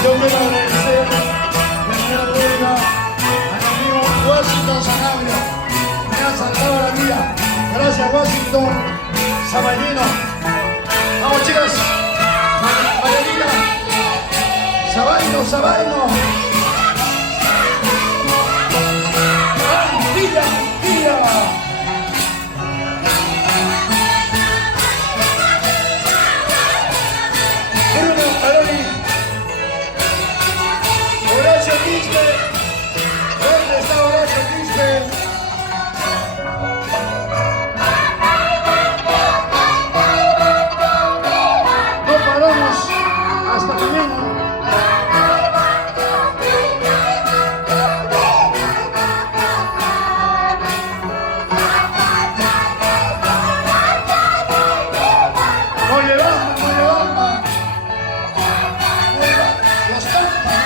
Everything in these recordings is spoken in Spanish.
Yo quiero agradecer de manera pública a mi amigo Washington Sanabria, me ha salvado la vida. Gracias, Washington Sabañino. Vamos, chicas. Marianita. Sabaino, Sabaino. ¡Tira, tira! ¿Dónde está Horacio Quispe? No paramos hasta mañana. No llevamos, no llevamos. Los tantas.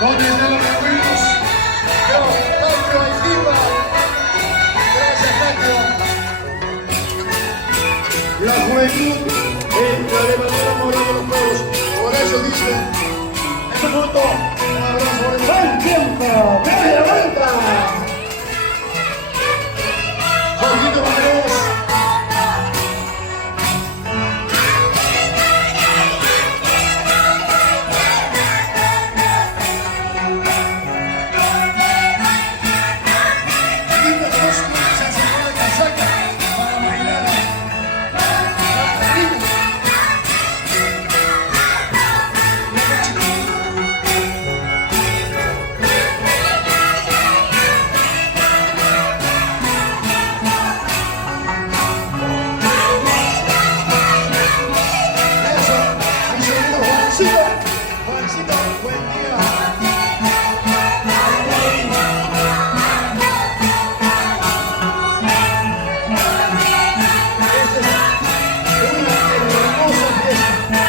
¿Dónde están los reunidos? Yo, Taccio Aitiva. Gracias, Taccio. La juventud la levadura moral de los pueblos. Por eso dice, en este punto, un abrazo. ¡Buen tiempo! ¡Dale la vuelta! Jorgito Valdés. Juancito, buen día. Esta es una hermosa fiesta.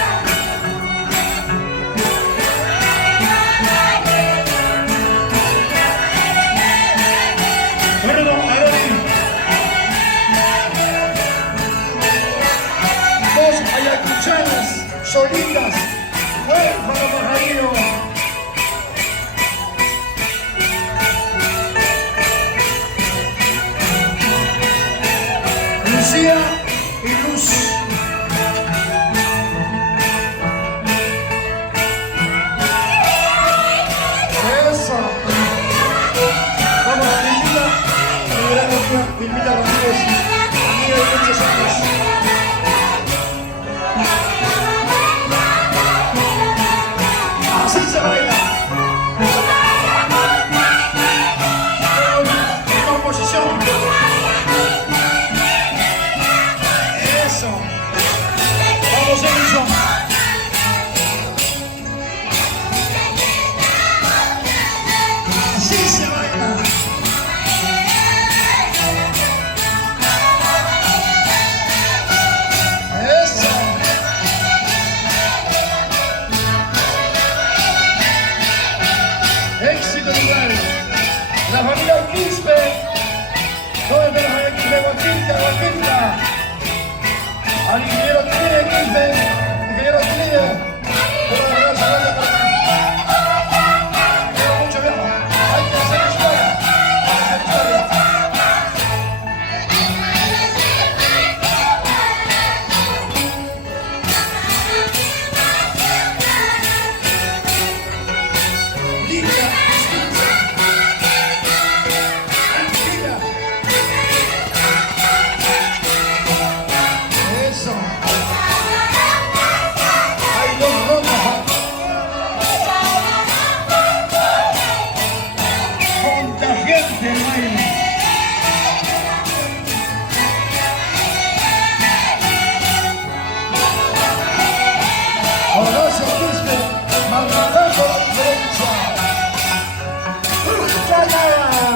Bueno, Aroni. Dos ayacuchanas solitas. ¡Huérfano Majarillo! Lucía y Luz. Eso. Vamos, Vilmita Ramírez, amiga de muchos años. Así se baila. Composición. gente el baile. Horacio Quispe, maltratando la diferencia.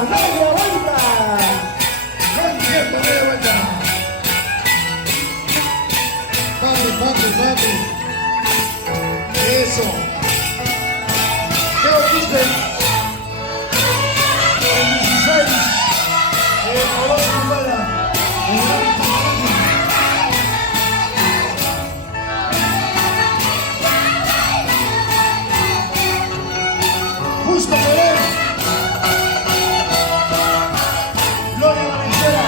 Media vuelta. No entiendo, media vuelta. Papi. Eso. Teo Quispe. El 16. Horacio Quispe. Justo Moreno, Gloria Valenzuela,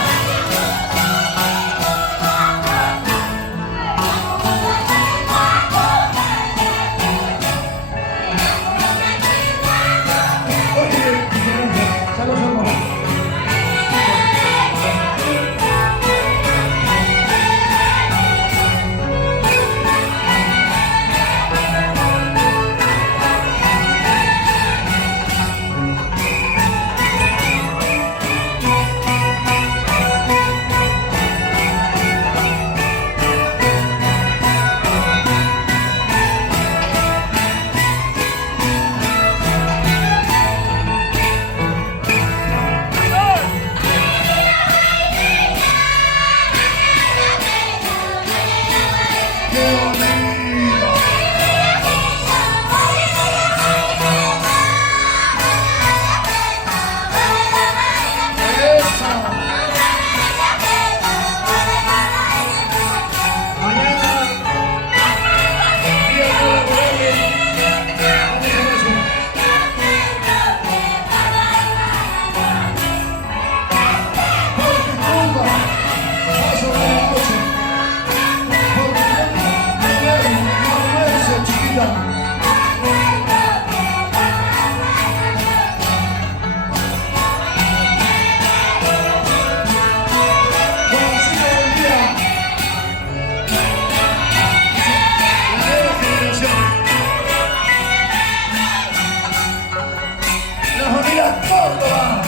Córdoba,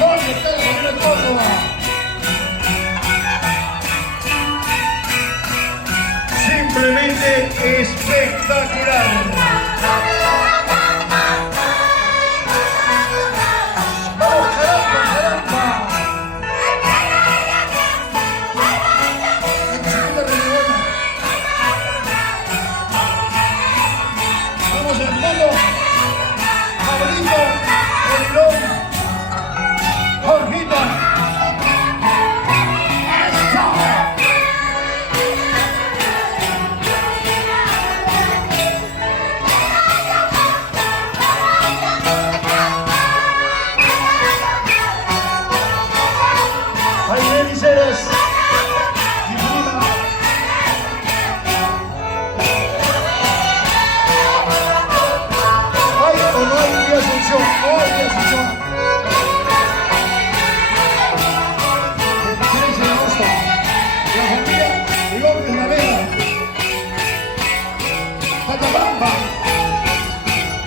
¿dónde está la familia Córdoba? Simplemente espectacular. ¡Vamos, caramba! Vamos en fondo. Pablito, Olilón, Jorgito. ¡Eso! Ahí ven, Ceres. Mi prima. ¿Hay o no hay Vía Asunción? No hay Vía Asunción. El 13 de agosto, la familia López Navega, Patabamba,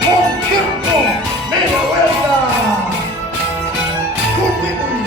con tiempo, media vuelta. Cupicuy.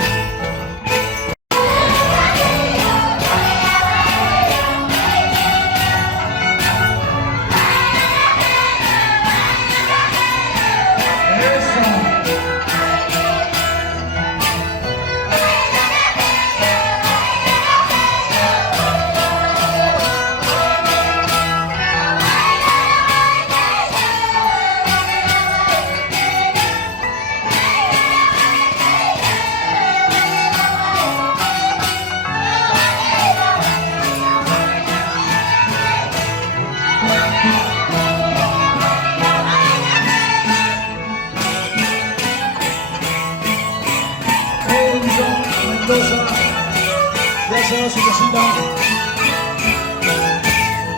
Ya se va su casita.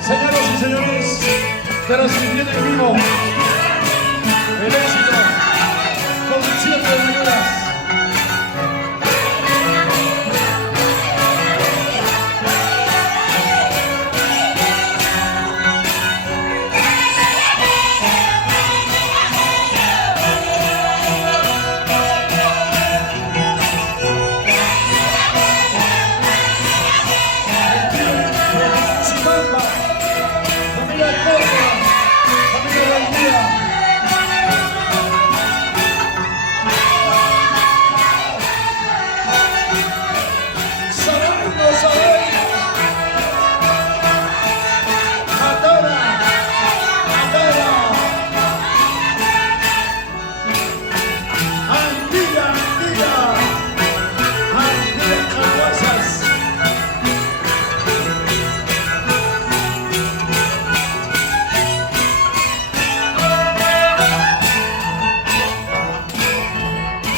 Señoras y señores, transmitiendo en vivo el éxito concierto de Mayoras.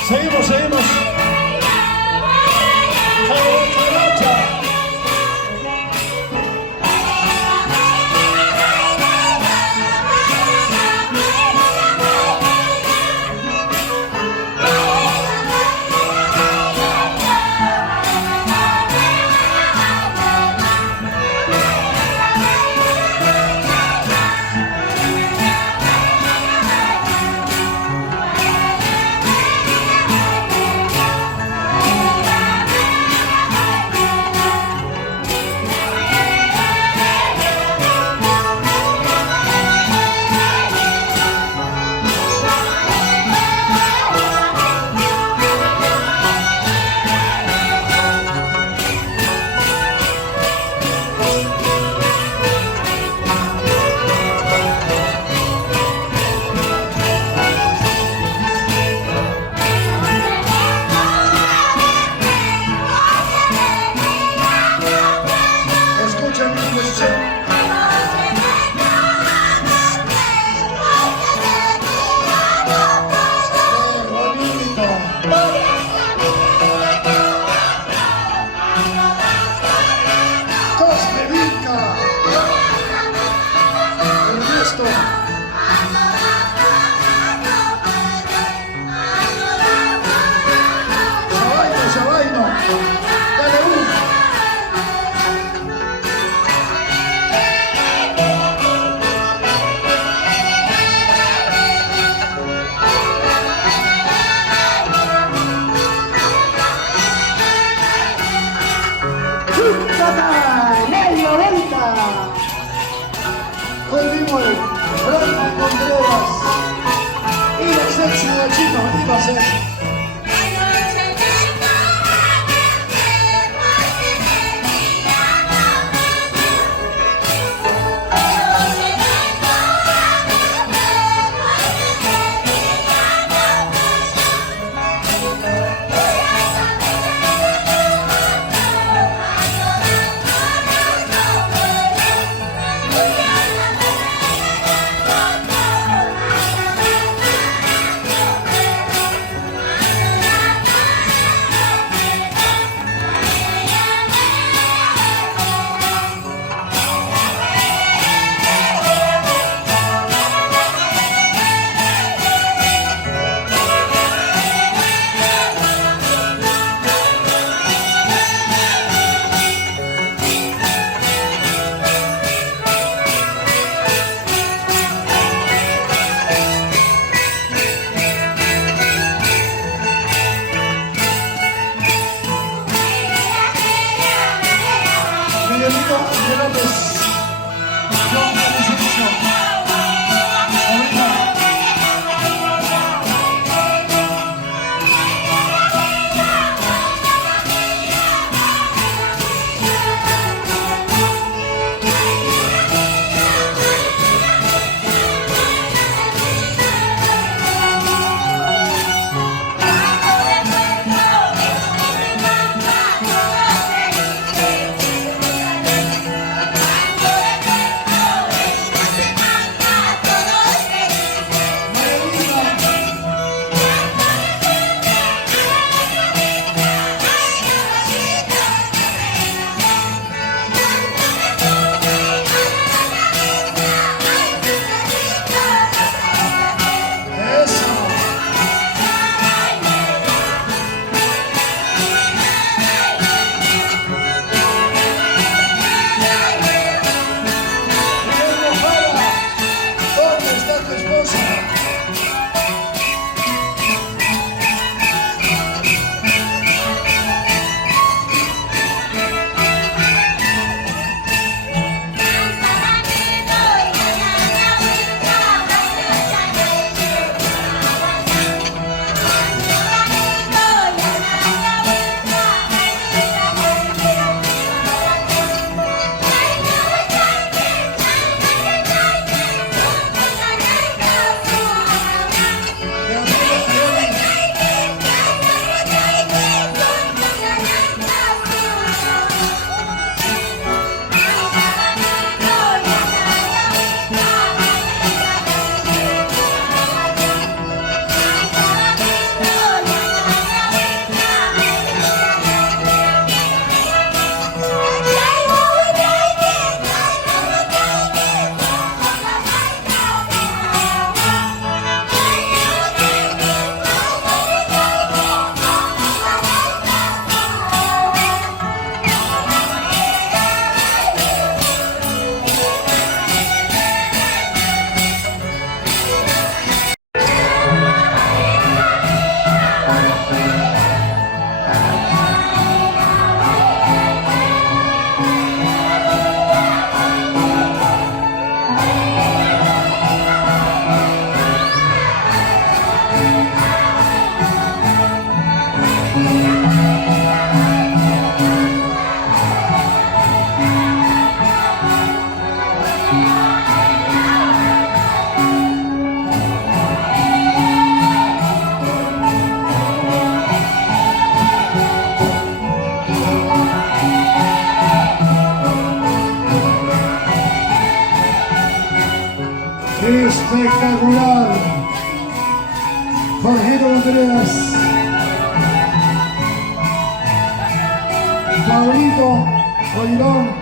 Seguimos, seguimos. Jarocha. Medio vuelta. Continúe, Franco Contreras y la sexy de Chino, iba a ser. Espectacular. Jorgito Contreras. Pablito Olidón.